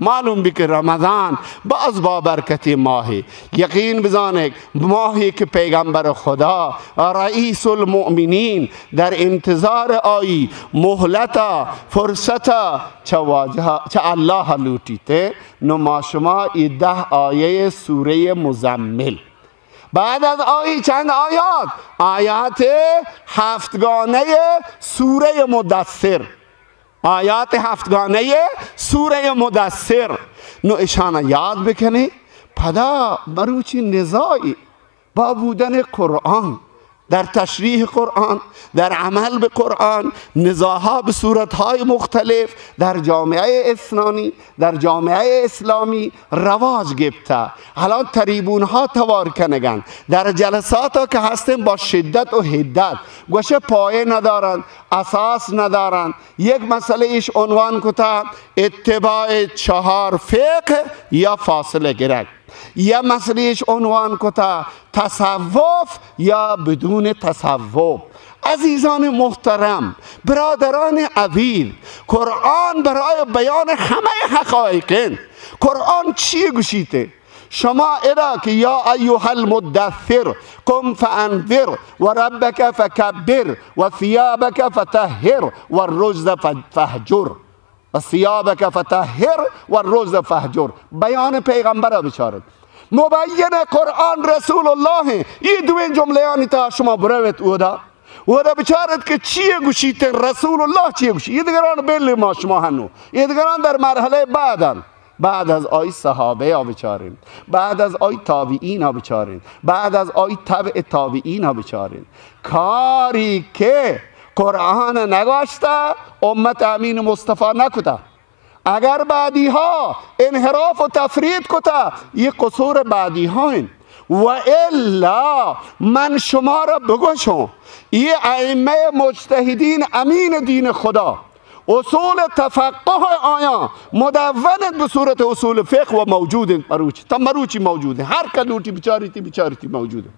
معلوم بی که رمضان باز با برکت ماهی. یقین بزانید ماهی که پیغمبر خدا رئیس المؤمنین در انتظار آیی مهلتا فرصتا چه الله لوٹیته. نو ما شما این 10 آیه سوره مزمل. بعد از آیه چند آیات؟ آیات 7گانه سوره مدثر. آیات 7گانه سوره مدثر. نو اشان یاد بکنی پدا مروچی نزاعی با بودن قرآن در تشریح قرآن، در عمل به قرآن، نزاعها به صورتهای مختلف در جامعه اسلامی، در جامعه اسلامی رواج گرفته. الان تریبونها توار کنگن، در جلسات ها که هستیم با شدت و حدت گوشه پایه ندارند، اساس ندارند. یک مسئله ایش عنوان کتا اتباع 4 فقه یا فاصله گرک. یا مسئلهش عنوان کتا تصوف یا بدون تصوف. عزیزان محترم، برادران عزیز، قرآن برای بیان همه حقایق. قرآن چی گوشیته؟ شما ادا که یا ایها المدثر قم فانذر و ربک فکبر و ثیابک فطهر و الرجز فهجر و ثیابک فطهر و الرجز فهجر. بیان پیغمبر بشارت، مبین قرآن رسول الله. این دوین جمله تا شما بروید اودا بچارد که چیه گوشیتن رسول الله چیه گوشید. یه دیگران بلی ما شما هنو، یه دیگران در مرحله بعدن. بعد از آی صحابه ها بچارین، بعد از آی تابعین ها بچارین، بعد از آی تبع تابعین ها بچارین. کاری که قرآن نگاشته امت امین مصطفی نکده. اگر بعدی ها انحراف و تفرید کتا یہ قصور بعدی ها ہیں. و الا من شما را بگوشم یہ ائمه مجتهدین امین دین خدا اصول تفقه آیا مدون به صورت اصول فقه و موجود مروچی تا مروچی موجوده. هر کلوٹی بیچارتی موجوده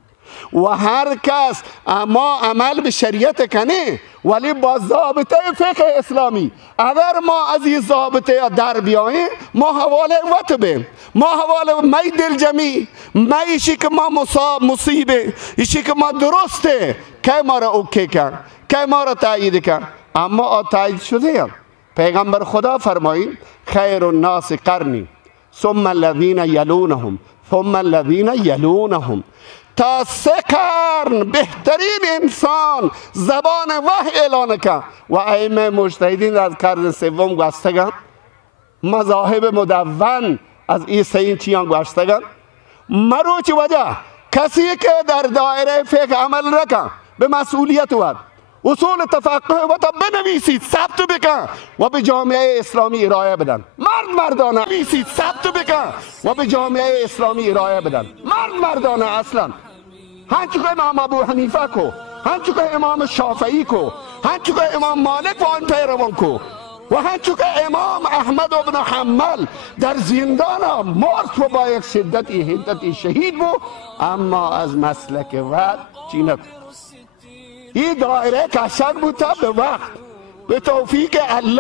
و هر کس ما عمل به شریعت کنه ولی با ضابطه فقه اسلامی. اگر ما از این ضابطه در بیاییم ما حواله وقت بیم، ما حواله می دل جمعی می ایشی که ما مصیبه ایشی که ما درسته که ما را اوکی کن، که ما را تایید کن. اما تایید شده هم پیغمبر خدا فرمایید خیر الناس قرنی ثم الذین یلونهم ثم الذین یلونهم. تا 3 قرن بهترین انسان زبان وحی اعلان کن و ائمه مجتهدین از قرن 3 گذشتگان، مذاهب مدون از این 3 چیان گذشتگان. مروچ وجه کسی که در دایره فقه عمل نکن به مسئولیت ود اصول تفقه و تا بنویسید ثبت بکن و به جامعه اسلامی ارائه بدن. مردانه نویسید ثبت بکن و به جامعه اسلامی ارائه بدن. مردانه اصلا هنچو که امام ابو حنیفه کو، هنچو که امام شافعی کو، هنچو که امام مالک و آن پیروان کو و هنچو که امام احمد ابن حنبل در زندان مرد و با یک شدتی حدتی شهید بود. اما از مسلک وقت چی نکن. این دایره کشک بود تا به وقت به توفیق الله.